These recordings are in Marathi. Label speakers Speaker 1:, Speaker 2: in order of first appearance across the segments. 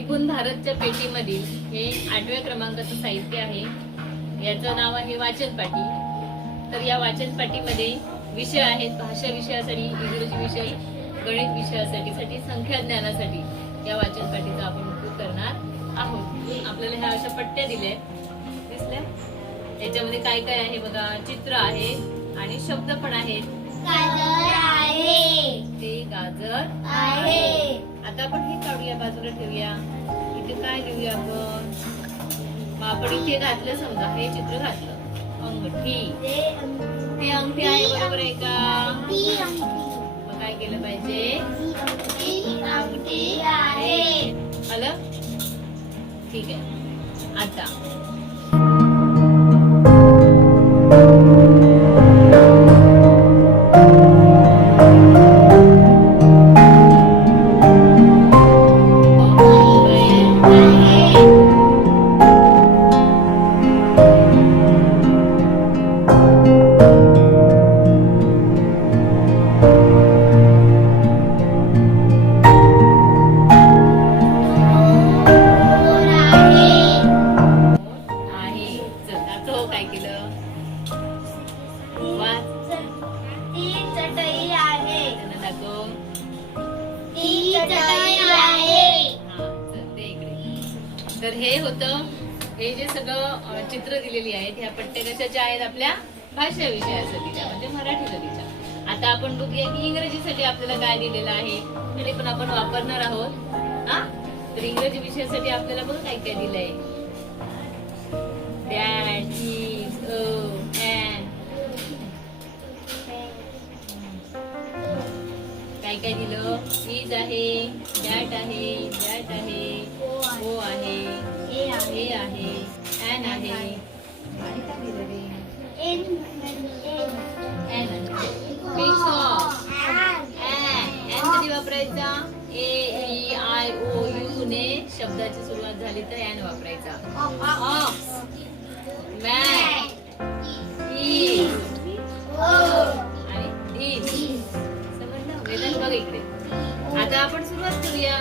Speaker 1: निपुण भारतच्या पेटीमधील हे आठव्या क्रमांकाचं साहित्य आहे. याचं नाव आहे वाचन पाटी. तर या वाचन पाटीमध्ये विषय आहेत भाषा विषयासाठी इंग्रजी विषय गणित विषयासाठी साठी संख्या ज्ञानासाठी या वाचन पाटीचा आपण उपयोग करणार आहोत. आपल्याला ह्या अशा पट्ट्या दिल्या आहेत. दिसल्या? याच्यामध्ये काय काय आहे बघा? चित्र आहे आणि शब्द पण आहेत.
Speaker 2: गाजर आहे.
Speaker 1: ते गाजर आता आपण हे काढूया बाजूला ठेवूया. इथे काय लिहूया आपण? आपण इथे घातलं समजा हे चित्र घातलं. अंगठी.
Speaker 2: ते
Speaker 1: ते अंगठी आहे बरोबर आहे का? मग काय केलं पाहिजे?
Speaker 2: अंगठी आहे.
Speaker 1: आलं? ठीक आहे. आता.
Speaker 2: ती चटई आहे.
Speaker 1: दाखव
Speaker 2: ती चटई
Speaker 1: तर हे होतं हे जे सगळं चित्र दिलेली आहेत ह्या प्रत्येकाच्या ज्या आहेत आपल्या भाषा विषयासाठीच्या म्हणजे मराठी साठीच्या आता आपण बघूया की इंग्रजीसाठी आपल्याला काय दिलेलं आहे तरी पण आपण वापरणार आहोत. हा? तर इंग्रजी विषयासाठी आपल्याला बघ काय काय दिलंय. डॅड इज अ काय काय दिलं? इज आहे डॅट आहे डॅट आहे. वापरायचा? A E I O U ने शब्दाची सुरुवात झाली तर ॲन वापरायचा. मॅन आणि समजलं? बघ इकडे. आता आपण सुरुवात करूया.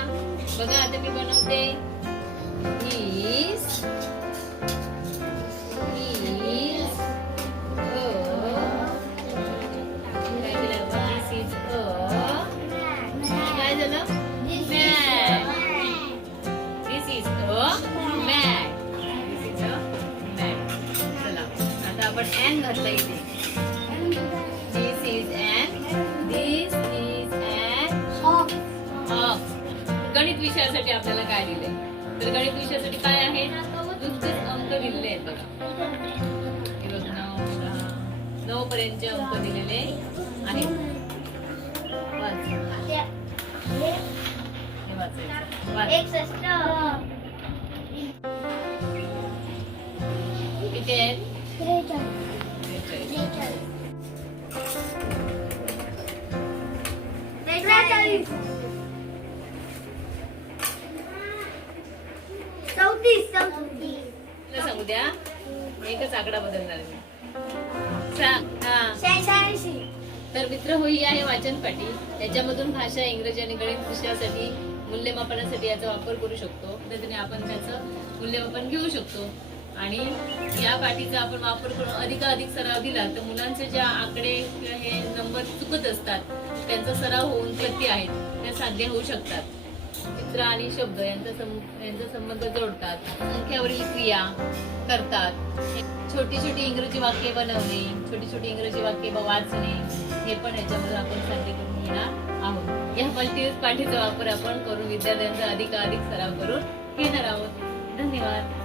Speaker 1: बघा आता मी बनवते. इज विषयासाठी आपल्याला काय दिले तर गणित विषयासाठी काय आहे? नुसतेच अंक दिलेले आहेत बघा. नऊ पर्यंतचे अंक दिलेले आहेत. वाच. हे किती आहेत? तुला सांगू द्या एकच आकडा बदलणार मी. सांग हा. तर मित्र हो ही आहे वाचन पाटी. याच्यामधून भाषा इंग्रजी आणि गणित विषयासाठी मूल्यमापनासाठी याचा वापर करू शकतो. पद्धतीने आपण त्याचं मूल्यमापन घेऊ शकतो. आणि या पाटीचा आपण वापर करून अधिकाधिक सराव दिला तर मुलांचे ज्या आकडे हे नंबर चुकत असतात त्यांचा सराव होऊन प्रती आहेत त्या साध्य होऊ शकतात. चित्र आणि शब्द यांचा यांचा संबंध जोडतात. संख्यावरील क्रिया करतात. छोटी छोटी इंग्रजी वाक्य बनवणे छोटी छोटी इंग्रजी वाक्य वाचणे हे पण याच्यामध्ये आपण साध्य करून घेणार आहोत. या मल्टी पाठीचा वापर आपण करून विद्यार्थ्यांचा अधिकाधिक सराव करून घेणार आहोत. धन्यवाद.